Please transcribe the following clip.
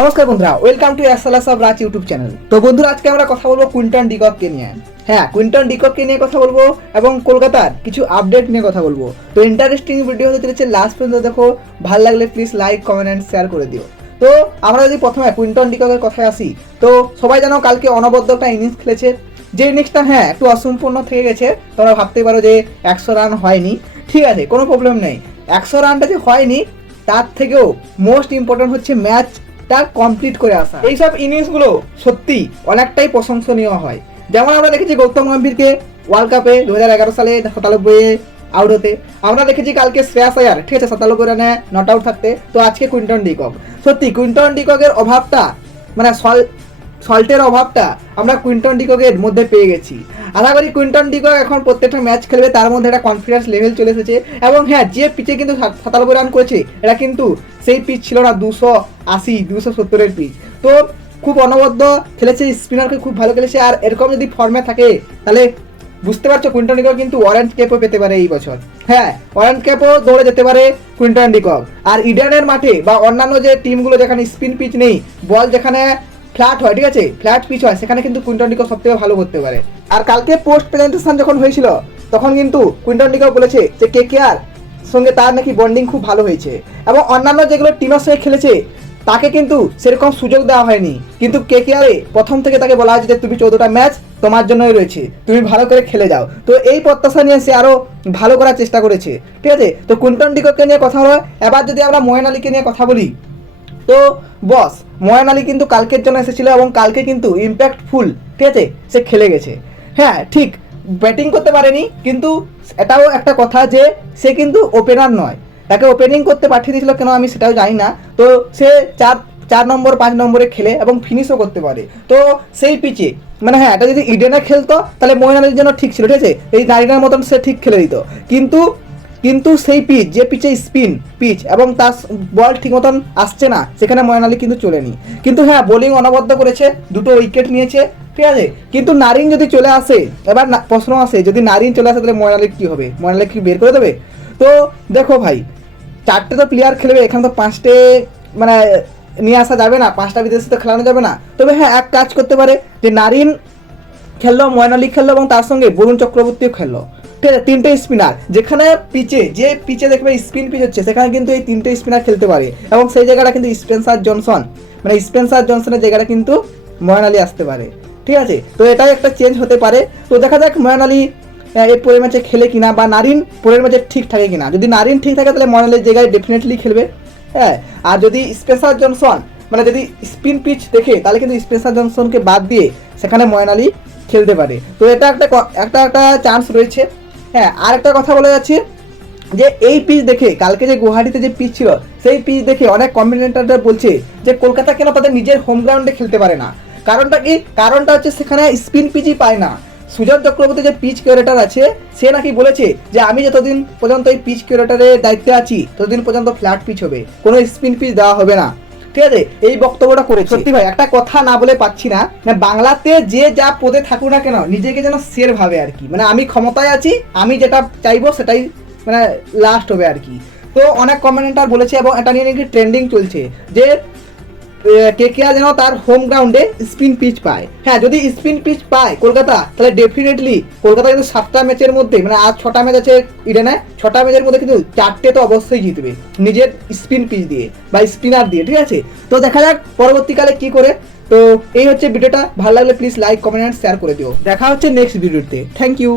নমস্কার বন্ধুরা welcome to SLS সব রাজ ইউটিউব চ্যানেল তো বন্ধুরা, আজকে আমরা কথা বলব কুইন্টন ডিকককে নিয়ে। হ্যাঁ কুইন্টন ডিকককে নিয়ে কথা বলব এবং কলকাতার কিছু আপডেট নিয়ে কথা বলব। তো ইন্টারেস্টিং ভিডিও হতে চলেছে লাস্ট পর্যন্ত দেখো। ভালো লাগলে please like comment and share করে দিও। তো আমরা যদি প্রথমে কুইন্টন ডিককের কথায় আসি, তো সবাই জানো কালকে অনবদ্য একটা ইনিংস খেলেছে। যে ইনিংসটা হ্যাঁ একটু অসম্পূর্ণ থেকে গেছে। তোমরা ভাবতে পারো যে একশো রান হয়নি। ঠিক আছে, কোনো প্রবলেম নেই। একশো রানটা যে হয়নি, তার থেকেও মোস্ট ইম্পর্টেন্ট হচ্ছে ম্যাচটা কমপ্লিট করে আসা। এইসব ইনিংসগুলো সত্যি অনেকটাই প্রশংসনীয় হয়। যেমন আমরা দেখেছি গৌতম গম্ভীরকে ওয়ার্ল্ড কাপে দু হাজার এগারো সালে সাতানব্বই আউট হতে। আমরা দেখেছি কালকে শ্রেয়াস আয়ার, ঠিক আছে, সাতানব্বই রানে নট আউট থাকতে। তো আজকে কুইন্টন ডিকক। সত্যি কুইন্টন ডিককের অভাবটা মানে সল সল্টের অভাবটা আমরা কুইন্টন ডিককের মধ্যে পেয়ে গেছি। আশা করি কুইন্টন ডিকক এখন প্রত্যেকটা ম্যাচ খেলবে, তার মধ্যে একটা কনফিডেন্স লেভেল চলে এসেছে। এবং হ্যাঁ যে পিচে কিন্তু সাত- সাতানব্বই রান করেছে, এটা কিন্তু সেই পিচ ছিল না, দুশো আশি, দুশো সত্তরের পিচ তো খুব অনবদ্য খেলেছে স্পিনারকে খুব ভালো খেলেছে, আর এরকম যদি ফর্মে থাকে, তাহলে বুঝতে পারছ কুইন্টন ডিকক কিন্তু অরেঞ্জ ক্যাপও পেতে পারে এই বছর। হ্যাঁ অরেঞ্জ ক্যাপও দৌড়ে যেতে পারে কুইন্টন ডিকক আর ইডেনের মাঠে বা অন্যান্য যে টিমগুলো যেখানে স্পিন পিচ নেই বল যেখানে ফ্ল্যাট হয়, ঠিক আছে? ফ্ল্যাট পিচ হয়, সেখানে কিন্তু কুইন্টন ডিকক সব থেকে ভালো করতে পারে। আর কালকে পোস্ট প্রেজেন্টেশন যখন হয়েছিল, তখন কিন্তু কুইন্টন ডিকক বলেছে যে কে কে আর সঙ্গে তার নাকি বন্ডিং খুব ভালো হয়েছে। এবং অন্যান্য যেগুলো টিমের সঙ্গে খেলেছে, তাকে কিন্তু সেরকম সুযোগ দেওয়া হয়নি। কিন্তু কে কে আরে প্রথম থেকে তাকে বলা হয়েছে যে, তুমি চৌদ্দটা ম্যাচ তোমার জন্যই রয়েছে। তুমি ভালো করে খেলে যাও। তো এই প্রত্যাশা নিয়ে সে আরও ভালো করার চেষ্টা করেছে। ঠিক আছে? তো কুইন্টন ডিককে নিয়ে কথা হলো এবার যদি আমরা মোয়েন আলীকে নিয়ে কথা বলি তো বস ময়ান আলী কিন্তু কালকের জন্য এসেছিল এবং কালকে কিন্তু ইম্প্যাক্টফুল ঠিক আছে? সে খেলে গেছে। হ্যাঁ ঠিক ব্যাটিং করতে পারেনি, কিন্তু এটাও একটা কথা যে সে কিন্তু ওপেনার নয়। তাকে ওপেনিং করতে পাঠিয়ে দিয়েছিল কেন আমি সেটাও জানি না। তো সে চার চার নম্বর, পাঁচ নম্বরে খেলে এবং ফিনিশও করতে পারে। তো সেই পিচে মানে হ্যাঁ এটা যদি ইডেনে খেলতো, তাহলে মহিন আলীর জন্য ঠিক ছিল, ঠিক আছে? এই নারীনার মতন সে ঠিক খেলে দিত। কিন্তু কিন্তু সেই পিচ যে পিচে স্পিন পিচ এবং তার বল ঠিক মতন আসছে না, সেখানে ময়ন আলী কিন্তু চলেনি। কিন্তু হ্যাঁ বোলিং অনবদ্য করেছে, দুটো উইকেট নিয়েছে, ঠিক আছে? কিন্তু নারিন যদি চলে আসে, এবার প্রশ্ন আসে, যদি নারিন চলে আসে, তাহলে ময়ন আলী কী হবে? ময়ন আলী কি বের করে দেবে? তো দেখো ভাই, চারটে তো প্লেয়ার খেলবে, এখানে তো পাঁচটে মানে নিয়ে আসা যাবে না, পাঁচটা বিদেশে তো খেলানো যাবে না। তবে হ্যাঁ এক কাজ করতে পারে, যে নারিন খেললো ময়ন আলী খেললো এবং তার সঙ্গে বরুণ চক্রবর্তীও খেললো। ঠিক আছে তিনটে স্পিনার যেখানে পিচে যে পিচে দেখবে স্পিন পিচ হচ্ছে, সেখানে কিন্তু এই তিনটে স্পিনার খেলতে পারে। এবং সেই জায়গাটা কিন্তু স্পেন্সার জনসন মানে স্পেন্সার জনসনের জায়গাটা কিন্তু ময়ন আলী আসতে পারে। ঠিক আছে? তো এটাই একটা চেঞ্জ হতে পারে। তো দেখা যাক ময়ন আলী এই পরের ম্যাচে খেলে কিনা, বা নারিন পরের ম্যাচে ঠিক থাকে কিনা। যদি নারিন ঠিক থাকে, তাহলে ময়ন আলীর জায়গায় ডেফিনেটলি খেলবে। হ্যাঁ? আর যদি স্পেন্সার জনসন মানে যদি স্পিন পিচ দেখে, তাহলে কিন্তু স্পেন্সার জনসনকে বাদ দিয়ে সেখানে ময়ন আলী খেলতে পারে। তো এটা একটা একটা একটা চান্স রয়েছে। হ্যাঁ আর একটা কথা বলা যাচ্ছে যে এই পিচ দেখে, কালকে যে গুয়াহাটিতে যে পিচ ছিল, সেই পিচ দেখে অনেক কমেন্টেটাররা বলছে যে কলকাতা কেন তাদের নিজের হোম গ্রাউন্ডে খেলতে পারে না। কারণটা কি? কারণটা হচ্ছে সেখানে স্পিন পিচই পায় না। সুজন চক্রবর্তী যে পিচ কিউরেটার আছে, সে নাকি বলেছে যে আমি যতদিন পর্যন্ত এই পিচ কিউরেটারের দায়িত্বে আছি, ততদিন পর্যন্ত ফ্ল্যাট পিচ হবে। কোনো স্পিন পিচ দেওয়া হবে না। ঠিক আছে এই বক্তব্যটা করে সত্যি ভাই, একটা কথা না বলে পাচ্ছি না। বাংলাতে যে যা পদে থাকুক না কেন, নিজেকে যেন শের ভাবে আর কি। মানে আমি ক্ষমতায় আছি, আমি যেটা চাইব সেটাই মানে লাস্ট হবে আর কি। তো অনেক কমেন্টার বলেছে এবং এটা নিয়ে নাকি ট্রেন্ডিং চলছে যে কেকেআর যেন তার হোম গ্রাউন্ডে স্পিন পিচ পায়। হ্যাঁ যদি স্পিন পিচ পায় কলকাতা, তাহলে ডেফিনেটলি কলকাতা কিন্তু সাতটা ম্যাচের মধ্যে মানে আজ ছটা ম্যাচ আছে ইডেনে, ছটা ম্যাচের মধ্যে কিন্তু চারটে তো অবশ্যই জিতবে নিজের স্পিন পিচ দিয়ে বা স্পিনার দিয়ে, ঠিক আছে? তো দেখা যাক পরবর্তীকালে কি করে। তো এই হচ্ছে ভিডিওটা ভালো লাগলে প্লিজ লাইক কমেন্ট শেয়ার করে দিও। দেখা হচ্ছে নেক্সট ভিডিওতে থ্যাংক ইউ